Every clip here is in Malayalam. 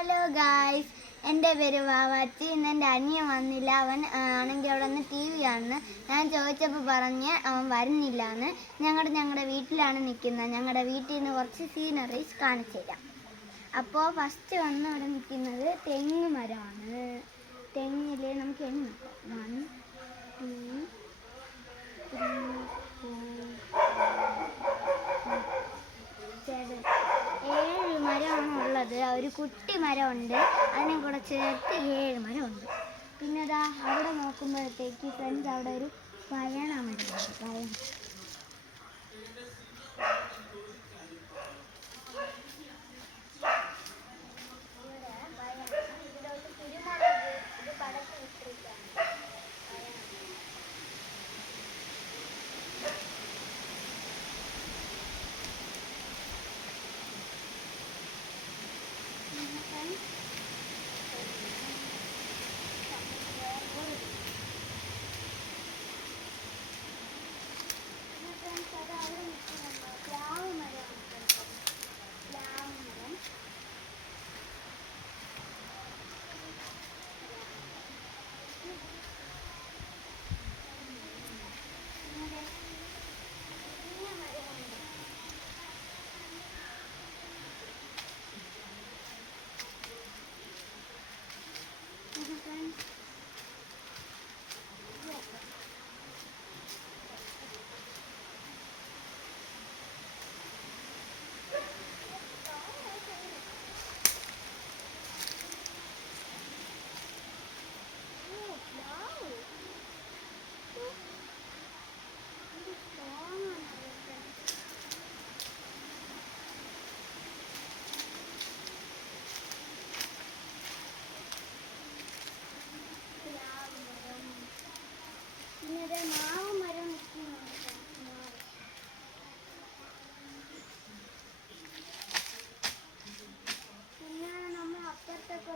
ഹലോ ഗായ്സ്, എൻ്റെ പേര് വാവാച്ചി. ഇന്ന് എൻ്റെ അനിയൻ വന്നില്ല. അവൻ ആണെങ്കിൽ അവിടെ നിന്ന് ടി വി കാണുന്നു. ഞാൻ ചോദിച്ചപ്പോൾ പറഞ്ഞ് അവൻ വരുന്നില്ല എന്ന്. ഞങ്ങളുടെ വീട്ടിലാണ് നിൽക്കുന്നത്. ഞങ്ങളുടെ വീട്ടിൽ നിന്ന് കുറച്ച് സീനറീസ് കാണിച്ചു തരാം. അപ്പോൾ ഫസ്റ്റ് വന്ന് അവിടെ നിൽക്കുന്നത് തെങ്ങ് മരമാണ്. തെങ്ങിൽ നമുക്ക് എണ്ണ 1 2 3 4 5 6 7 മരമാണ് ഉള്ളത്. ഒരു കുട്ടി മരമുണ്ട്, അതിനെ കൂടെ ചേർത്ത് 7 മരമുണ്ട്. പിന്നെ അതാ അവിടെ നോക്കുമ്പോഴത്തേക്ക് ഫ്രണ്ട്സ് അവിടെ ഒരു പയണ മരമുണ്ട്.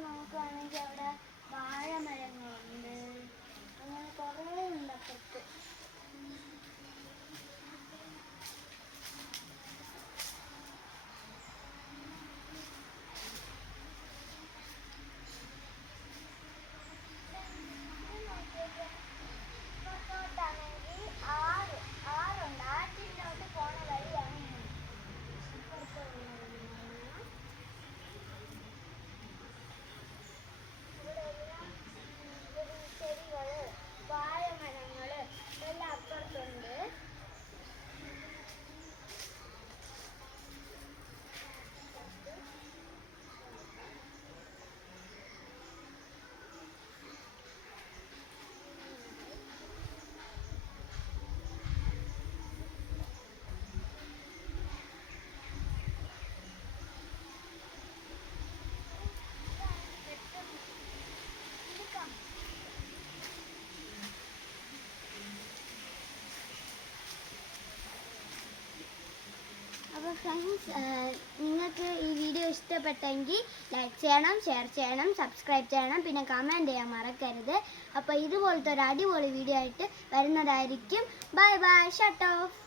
നോക്കുകയാണെങ്കിൽ അവിടെ വാഴമരങ്ങളുണ്ട്. അങ്ങനെ കുറേ ഉണ്ട് അപ്പുറത്ത്. അപ്പോൾ ഫ്രണ്ട്സ്, നിങ്ങൾക്ക് ഈ വീഡിയോ ഇഷ്ടപ്പെട്ടെങ്കിൽ ലൈക്ക് ചെയ്യണം, ഷെയർ ചെയ്യണം, സബ്സ്ക്രൈബ് ചെയ്യണം, പിന്നെ കമൻറ്റ് ചെയ്യാൻ മറക്കരുത്. അപ്പോൾ ഇതുപോലത്തെ ഒരു അടിപൊളി വീഡിയോ ആയിട്ട് വരുന്നതായിരിക്കും. Bye bye, shut of.